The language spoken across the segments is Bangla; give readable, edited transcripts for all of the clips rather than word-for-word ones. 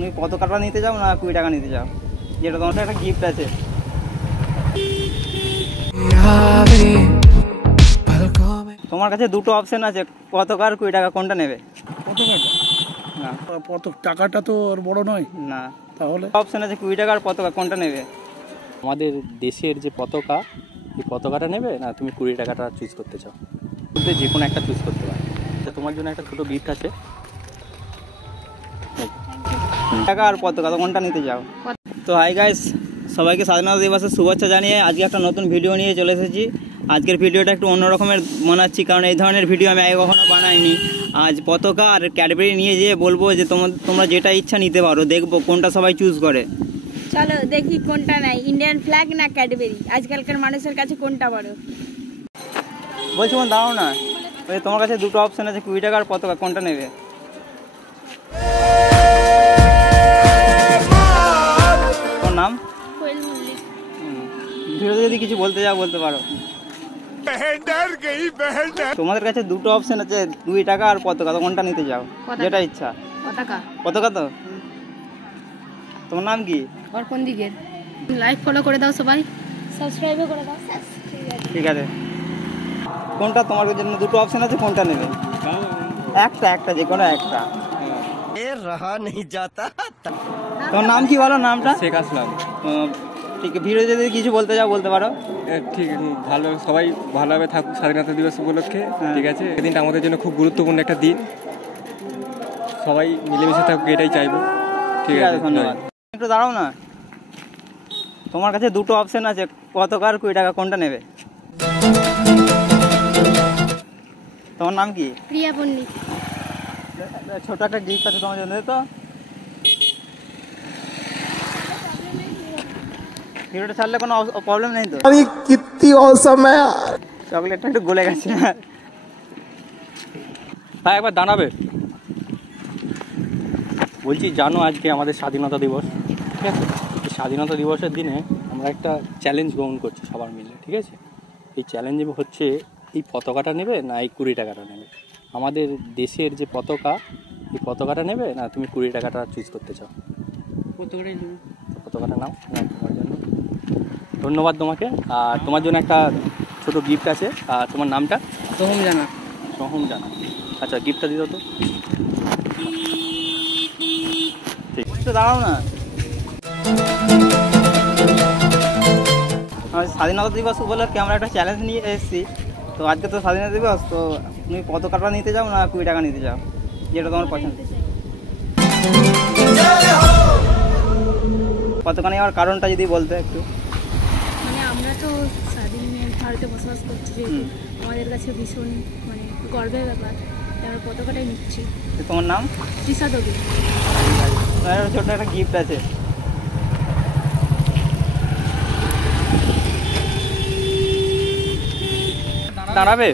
তুমি পতাকাটা নিতে যাও না 20 টাকা নিতে যাও, যেটা তোমার একটা গিফট আছে। তোমার কাছে দুটো অপশন আছে, পতাকা আর 20 টাকা, কোনটা নেবে? না, টাকাটা তো আর বড় নয় না, তাহলে অপশন আছে 20 টাকা আর পতাকা, কোনটা নেবে? আমাদের দেশের যে পতাকা, এই পতাকাটা নেবে না তুমি 20 টাকাটা চুজ করতে চাও? বলতে যে কোনো একটা চুজ করতে পারো। তোমার জন্য একটা ছোটো গিফট আছে। টাকা আর পতাকা, কোনটা নিতে যাও? তো হাই গাইস, সবাইকে স্বাধীনতা দিবসের শুভেচ্ছা জানিয়ে আজকে একটা নতুন ভিডিও নিয়ে চলে এসেছি। আজকের ভিডিওটা একটু অন্য রকমের বানাচ্ছি, কারণ এই ধরনের ভিডিও আমি আগে কখনো বানাইনি। আজ পতাকা আর ক্যাডবেরি নিয়ে যেয়ে বলবো যে তোমরা যেটা ইচ্ছা নিতে পারো, দেখবো কোনটা সবাই চুজ করে। চলো দেখি কোনটা নাই, ইন্ডিয়ান ফ্ল্যাগ না ক্যাডবেরি, আজকালকার মানুষের কাছে কোনটা বড়? বলছি দাঁড়াও না, ওই তোমার কাছে দুটো অপশন আছে, 20 টাকা আর পতাকা, কোনটা নেবে? তোমার নাম? যদি কিছু বলতে যাও বলতে পারো। তোমাদের কাছে দুটো অপশন আছে, 2 টাকা আর পতাকা, কোনটা নিতে যাও? যেটা ইচ্ছা। পতাকা তো। তোমার নাম কি? কোন দিকে? লাইক ফলো করে দাও, সবাই সাবস্ক্রাইবও করে দাও। ঠিক আছে, কোনটা তোমার জন্য দুটো অপশন আছে, কোনটা নেবে? একটা যে কোনো একটা। रहा नहीं जाता। তোমার নাম কি বলো? নামটা? শেখ আসলাম। ঠিক আছে, ভিডিও যদি কিছু বলতে যাও বলতে পারো। ঠিক ভালো, সবাই ভালোভাবে থাকুক স্বাধীনতা দিবস উপলক্ষে। ঠিক আছে, এদিনটা আমাদের জন্য খুব গুরুত্বপূর্ণ একটা দিন, সবাই মিলেমিশে থাকুক এটাই চাইবো। ঠিক আছে, ধন্যবাদ। একটু দাঁড়াও না, তোমার কাছে দুটো অপশন আছে, পতাকা আর 20 টাকা, কোনটা নেবে? তোমার নাম কি? প্রিয়া পণ্ডিত। ছোট একটা গিফট আছে তোমার জন্য, তো ভিডিওটা ছাড়লে কোনো প্রবলেম নেই তো? চকলেটটা একটু গলে গেছে। হ্যাঁ, একবার দাঁড়াবে। বলছি জানো আজকে আমাদের স্বাধীনতা দিবস, ঠিক আছে? এই স্বাধীনতা দিবসের দিনে আমরা একটা চ্যালেঞ্জ গ্রহণ করছি সবার মিলে, ঠিক আছে? এই চ্যালেঞ্জ হচ্ছে এই পতাকাটা নেবে না এই 20 টাকাটা নেবে? আমাদের দেশের যে পতাকা, এই পতাকাটা নেবে না তুমি 20 টাকাটা চুজ করতে চাও? পতাকাটা নাও। তোমার জন্য ধন্যবাদ তোমাকে। আর তোমার জন্য একটা ছোট গিফট আছে। আর তোমার নামটা? সোহম জানা। সোহম জানা। আচ্ছা, গিফটটা দিও তো। ঠিক একটু দাঁড়াও না, স্বাধীনতা দিবস উপলক্ষে আমরা একটা চ্যালেঞ্জ নিয়ে এসেছি। তো আজকে তো স্বাধীনতা দিবস, তো তুমি পতাকাটা নিতে যাও না 20 টাকা নিতে যাও, যেটা তোমার পছন্দ। পতাকা নেওয়ার কারণটা যদি বলতে একটু। মানে আমরা তো স্বাধীন ভারতে বসবাস করছি, যেহেতু আমাদের কাছে ভীষণ মানে গর্বের ব্যাপার, আমরা পতাকাটাই নিচ্ছি। তোমার নাম? তৃষা দেবী। ছোট একটা গিফট আছে। দাঁড়াবে।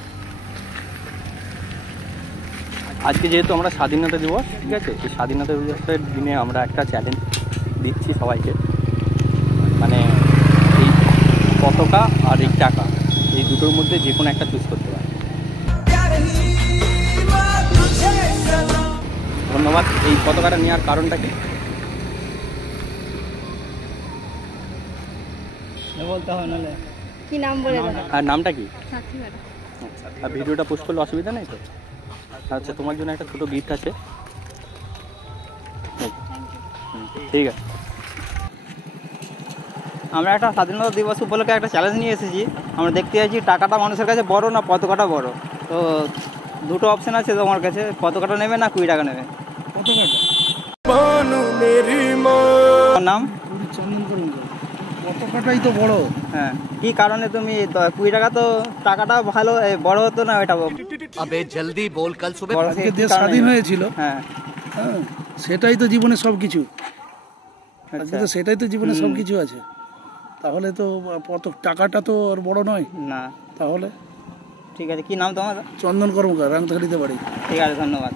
আজকে যেহেতু আমরা স্বাধীনতা দিবস, ঠিক আছে, এই স্বাধীনতা দিবসের দিনে আমরা একটা চ্যালেঞ্জ দিচ্ছি সবাইকে। মানে এই পতাকা আর এই টাকা, এই দুটোর মধ্যে যে কোনো একটা চুজ করতে পারে। ধন্যবাদ। এই পতাকাটা নেওয়ার কারণটা কি বলতে হয় নাহলে। কি নাম বলে দাও? আর নামটা কি? সাথী ম্যাডাম। আচ্ছা, আর ভিডিওটা পোস্ট করলে অসুবিধা নেই তো? আচ্ছা, তোমার জন্য একটা ছোটো গিফট আছে। ঠিক আছে। আমরা একটা স্বাধীনতা দিবস উপলক্ষে একটা চ্যালেঞ্জ নিয়ে এসেছি। আমরা দেখতে চাইছি টাকাটা মানুষের কাছে বড় না পতাকাটা বড়। তো দুটো অপশন আছে তোমার কাছে, পতাকাটা নেবে না 20 টাকা নেবে? তোমার নাম? পতাকাটাই তো বড়। হ্যাঁ, কি কারণে তুমি 20 টাকা? তো টাকাটা ভালো বড় হতো না ওইটা? अबे जल्दी बोल, कल सुबह দেশ স্বাধীন হয়েছিল, হ্যাঁ, সেটাই তো জীবনে সবকিছু। আচ্ছা, তো সেটাই তো জীবনে সবকিছু আছে, তাহলে তো টাকাটা তো আর বড় নয় না, তাহলে। ঠিক আছে, কি নাম তোমার? চন্দন কর্মকার, রাংতাখালিতে বাড়ি। ঠিক আছে, ধন্যবাদ।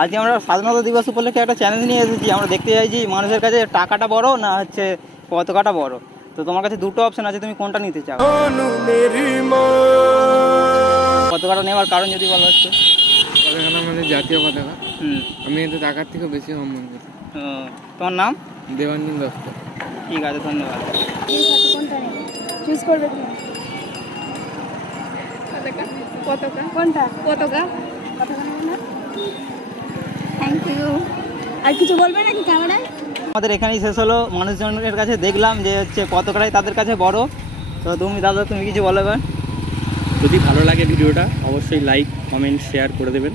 আজকে আমরা স্বাধীনতা দিবস উপলক্ষে একটা চ্যালেঞ্জ নিয়ে এসেছি। আমরা দেখতে চাইছি মানুষের কাছে টাকাটা বড় না হচ্ছে পতাকাটা বড়। তো তোমার কাছে দুটো অপশন আছে, তুমি কোনটা নিতে চাও? পতাকাটা নেওয়ার কারণ যদি বলো একটু। পতাকাটা আমাদের জাতীয় পতাকা, আমি এতে টাকার থেকে বেশি সম্মান করি। তোমার নাম? দেবানন্দ দত্ত। ঠিক আছে, ধন্যবাদ। কোনটা নেবে চুজ করবে তুমি? পতাকা কোনটা? পতাকা নেবে না? Thank you. আর কিছু বলবে নাকি ক্যামেরায়? আমাদের এখানেই শেষ হলো। মানুষজনের কাছে দেখলাম যে হচ্ছে পতাকাটাই তাদের কাছে বড়। তো দাদা তুমি কিছু বলো এবার? যদি ভালো লাগে ভিডিওটা অবশ্যই লাইক কমেন্ট শেয়ার করে দেবেন।